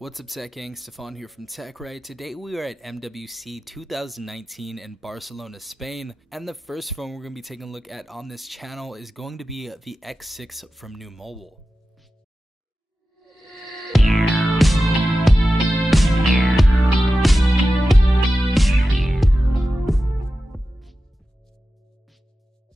What's up, Tech Gang? Stefan here from TechRight. Today we are at MWC 2019 in Barcelona, Spain, and the first phone we're going to be taking a look at on this channel is going to be the X6 from NUU Mobile.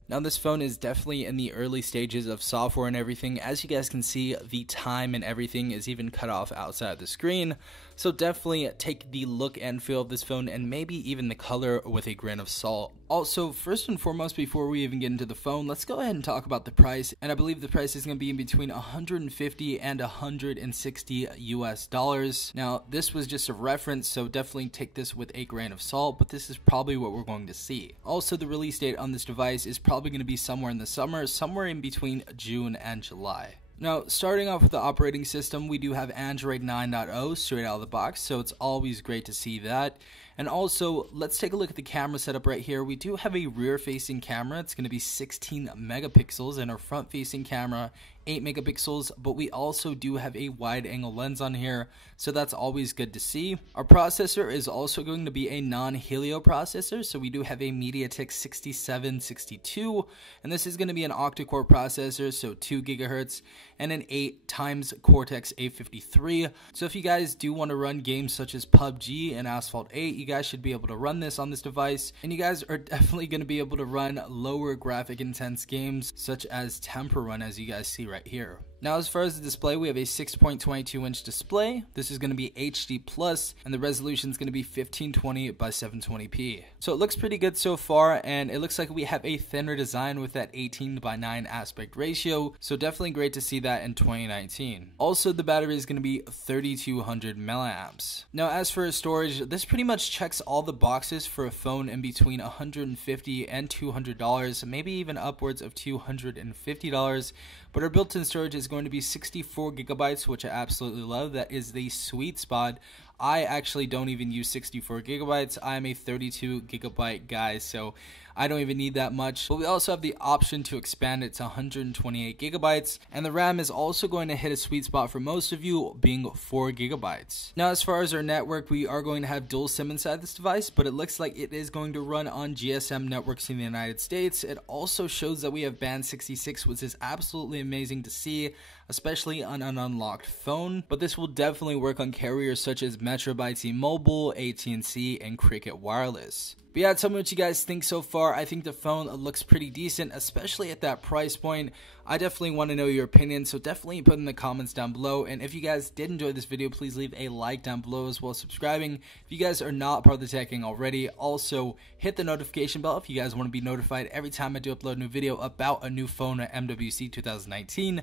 Now this phone is definitely in the early stages of software and everything. As you guys can see, the time and everything is even cut off outside the screen. So definitely take the look and feel of this phone and maybe even the color with a grain of salt. Also, first and foremost, before we even get into the phone, let's go ahead and talk about the price. And I believe the price is going to be in between $150 and $160 US. Now, this was just a reference, so definitely take this with a grain of salt, but this is probably what we're going to see. Also, the release date on this device is probably going to be somewhere in the summer, somewhere in between June and July. Now, starting off with the operating system, we do have Android 9.0 straight out of the box, so it's always great to see that. And also, let's take a look at the camera setup right here. We do have a rear-facing camera. It's going to be 16 megapixels, and our front-facing camera, 8 megapixels, but we also do have a wide-angle lens on here, so that's always good to see. Our processor is also going to be a non-Helio processor, so we do have a MediaTek 6762, and this is going to be an octa-core processor, so 2 gigahertz, and an 8 times Cortex A53. So if you guys do want to run games such as PUBG and Asphalt 8, you guys should be able to run this on this device, and you guys are definitely going to be able to run lower graphic intense games such as Temple Run, as you guys see right here. Now, as far as the display, we have a 6.22 inch display. This is going to be HD plus, and the resolution is going to be 1520 by 720p. So it looks pretty good so far, and it looks like we have a thinner design with that 18:9 aspect ratio. So definitely great to see that in 2019. Also, the battery is going to be 3200 milliamps. Now, as for storage, this pretty much checks all the boxes for a phone in between $150 and $200, maybe even upwards of $250. But our built-in storage is going to be 64 gigabytes, which I absolutely love. That is the sweet spot. I actually don't even use 64 gigabytes. I'm a 32 gigabyte guy, so I don't even need that much. But we also have the option to expand it to 128 gigabytes, and the RAM is also going to hit a sweet spot for most of you, being 4 gigabytes. Now, as far as our network, we are going to have dual SIM inside this device, but it looks like it is going to run on GSM networks in the United States. It also shows that we have band 66, which is absolutely amazing to see, especially on an unlocked phone. But this will definitely work on carriers such as Metro by T-Mobile, AT&T, and Cricket Wireless. But yeah, tell me what you guys think so far. I think the phone looks pretty decent, especially at that price point. I definitely want to know your opinion, so definitely put in the comments down below. And if you guys did enjoy this video, please leave a like down below, as well as subscribing if you guys are not part of the Tech Gang already. Also, hit the notification bell if you guys want to be notified every time I do upload a new video about a new phone at MWC 2019.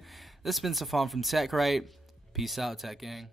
This has been Stefan from TechRight. Peace out, Tech Gang.